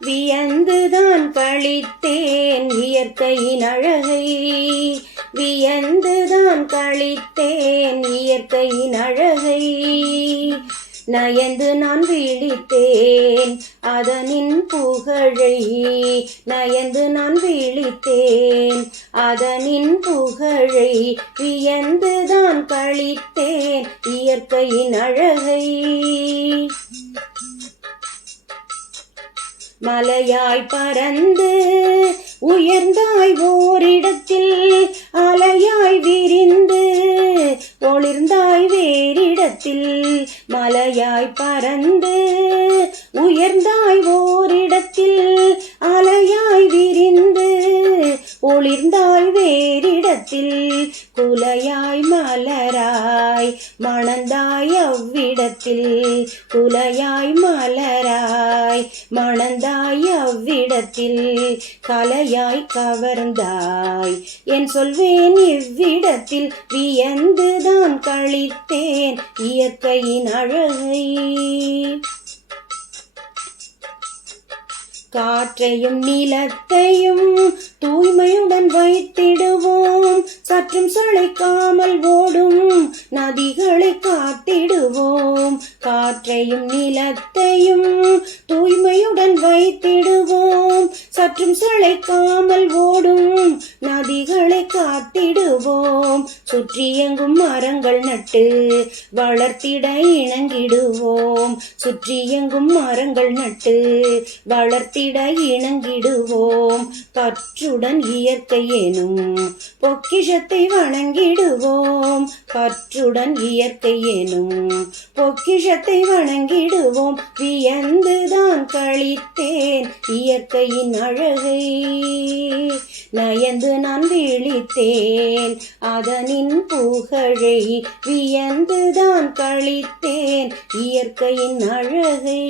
வியந்துதான் கழித்தேன் இயற்கையின் அழகை, வியந்துதான் கழித்தேன் இயற்கையின் அழகை. நயந்து நான் விழித்தேன் அதனின் புகழை, நயந்து நான் விழித்தேன் அதனின் புகழை. வியந்துதான் கழித்தேன் இயற்கையின் அழகை. மலையாய் பறந்து உயர்ந்தாய் ஓரிடத்தில், அலையாய் விரிந்து ஒளிர்ந்தாய் வேறிடத்தில். மலையாய் பறந்து உயர்ந்தாய் ஓரிடத்தில், அலையாய் விரிந்து ஒளிர்ந்தாய் வேறிடத்தில். குலையாய் மலராய் மணந்தாய் அவ்விடத்தில், குலையாய் மலராய் மணந்தாய் அவ்விடத்தில். கலையாய் கவர்ந்தாய் என் சொல்வேன் இவ்விடத்தில். வியந்துதான் கழித்தேன் இயற்கையின் அழகை. காற்றையும் நிலத்தையும் தூய்மையுடன் வைத்திடுவோம், சற்றும் சளைக்காமல் ஓடும் நதிகளை காத்திடுவோம். காற்றையும் நிலத்தையும் தூய்மையுடன் வைத்திடுவோம், சற்றும் சளைக்காமல் ஓடும் நதிகளை காத்திடுவோம். சுற்றியெங்கும் மரங்கள் நட்டு வளர்த்திட இணங்கிடுவோம், சுற்றியெங்கும் மரங்கள் நட்டு வளர்த்திட இணங்கிடுவோம். பற்றுடன் இயற்கை எனும் பொக்கிஷத்தை வணங்கிடுவோம், பற்றுடன் இயற்கை எனும் பொக்கிஷத்தை வணங்கிடுவோம். வியந்துதான் கழித்தேன் இயற்கையின் அழகை, நயந்து நான் விழித்தேன் அதனின் புகழை. வியந்துதான் கழித்தேன் இயற்கையின் அழகை.